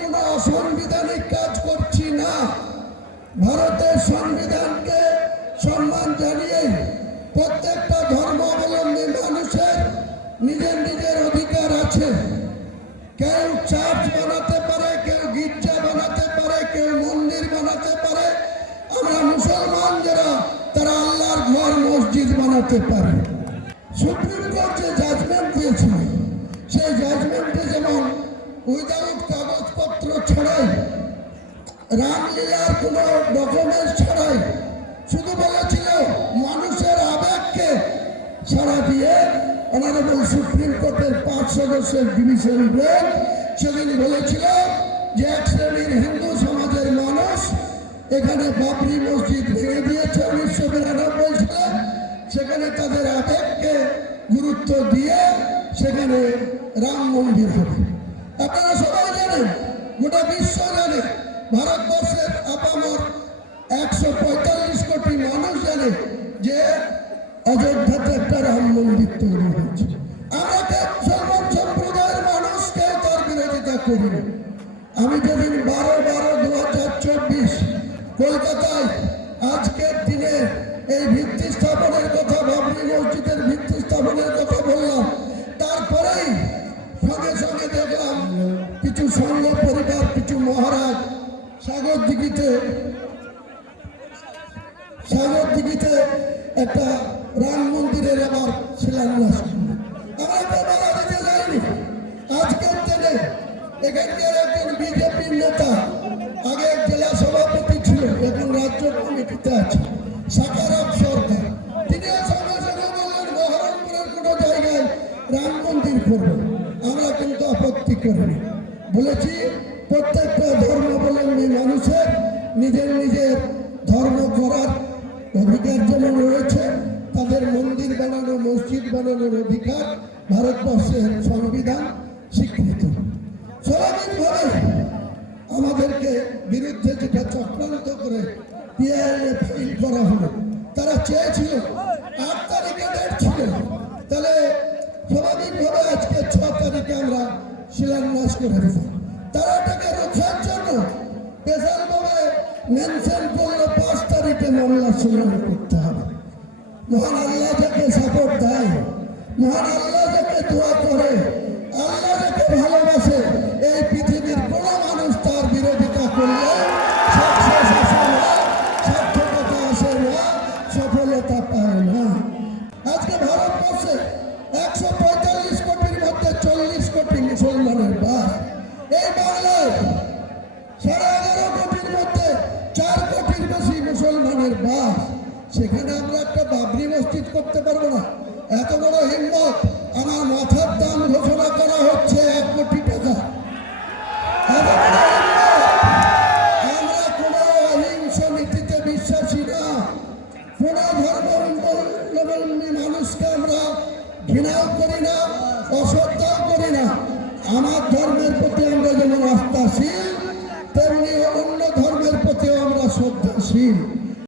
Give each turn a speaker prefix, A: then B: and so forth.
A: কোনো অসাংবিধানিক কাজ করছি না। ভারতের সংবিধানকে সম্মান জানিয়ে প্রত্যেকটা ধর্মাবলম্বী মানুষের নিজের নিজের অধিকার আছে। কেউ চার্চ বানাতে পারে, কেউ গির্জা বানাতে পারে, কেউ মন্দির বানাতে পারে। আমরা মুসলমান যারা, তারা আল্লাহর ঘর, মসজিদ বানাতে পারে। সুপ্রিম কোর্ট যে জাজমেন্ট দিয়েছিল, সেই জাজমেন্টে যেমন উইদাউট কাগজপত্র ছাড়াই, রামলীলার কোনো ডকুমেন্টস ছাড়াই, শুধু বলেছিল মানুষের আবেগকে সাড়া দিয়ে অনারেবল সুপ্রিম কোর্টের পাঁচ সদস্যের ডিভিশন বেঞ্চ সেদিন বলেছিল যে এক শ্রেণির হিন্দু সমাজের মানুষ এখানে বাবরি মসজিদ ভেঙে দিয়েছে উনিশশো বিরানব্বই সালে। সেখানে তাদের আবেগকে গুরুত্ব দিয়ে সেখানে রাম মন্দির হবে। আপনারা সবাই জানেন গোটা বিশ্ব জানে ভারতবর্ষের আপামর একশো পঁয়তাল্লিশ কোটি মানুষ জানে যে অযোধ্যাতে একটা রাম মন্দির তৈরি হয়েছে। আমাকে মুসলমান সম্প্রদায়ের মানুষকে তার বিরোধিতা করি আমি যেদিন বারো বারো দু হাজার চব্বিশ কলকাতায় আজকের দিনে এই ভিত্তি স্থাপনের কথা সংঘ পরিবার কিছু মহারাজ। সাগর দিঘিতে সাগর দিঘিতে একটা রাম মন্দিরের আবার শিলান্যাস। আমরা তো বাধা দিতে যাইনি। আজকের দিনে এখানকার বিজেপির নেতা, আগে জেলা সভাপতি ছিল, এখন রাজ্য কমিটিতে আছে সাকারাম সরকার। তিনি সঙ্গে সঙ্গে বললেন কোনো জায়গায় রাম মন্দির করব। আমরা কিন্তু আপত্তি করিনি। বলেছি, প্রত্যেকটা ধর্মাবলম্বী মানুষের নিজের নিজের ধর্ম করার অধিকার যেমন রয়েছে, তাদের মন্দির বানানো, মসজিদ বানানোর অধিকার ভারতবর্ষের সংবিধান স্বীকৃত। স্বাভাবিকভাবে আমাদেরকে বিরুদ্ধে যেটা চক্রান্ত করে পিআইএ ফাইল করা হলো, তারা চেয়েছিল শিলান্যাস করে তারা এটাকে রোখার জন্য স্পেশালভাবে মেনশন করলে পাঁচ তারিখে মামলা শুনানি করতে হবে। মহান আল্লাহ যাকে সাপোর্ট দেয়, মহান আল্লাহ যাকে দোয়া করে হাজার বাস সেখানে আমরা একটা বাবরি মসজিদ করতে পারব না। এত বড় হিম্মত, আমার মাথার দাম ঘোষণা করা হচ্ছে এক কোটি টাকা। আমরা কোনো অহিংস নীতিতে বিশ্বাসী না। মানুষকে আমরা ঘৃণাও করি না অসত্যাও করি না। আমার ধর্মের প্রতি আমরা যেমন